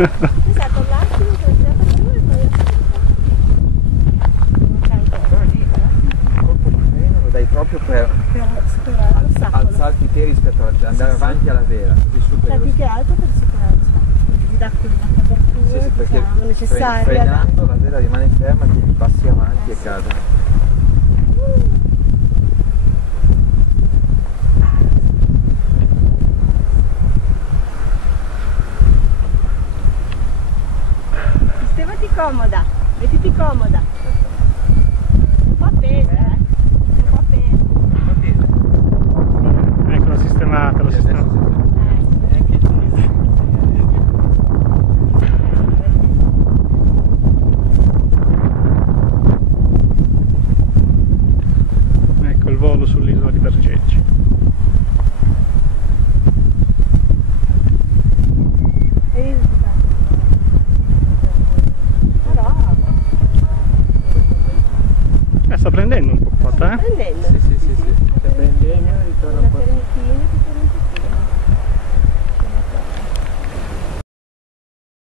Esatto, l'attimo che ho tirato giù e poi Però lì il colpo di freno lo dai proprio per superare l'ostacolo. alzarti te rispetto alla, cioè andare avanti alla vera, così superi Cioè lo più che altro per superare l'ostacolo, quindi ti dà quella copertura sì, perché diciamo, necessaria. frenando la vela rimane ferma, ti passi avanti e cade. Sistemati comoda, mettiti comoda. Un po' pesa, un po' pesa. Ecco, l'ho sistemata, l'ho sistemata. Ecco il volo sull'isola di Bergeggi. Sta prendendo un po' qua, Prendendo. Sì, sta prendendo e ritorna un po'.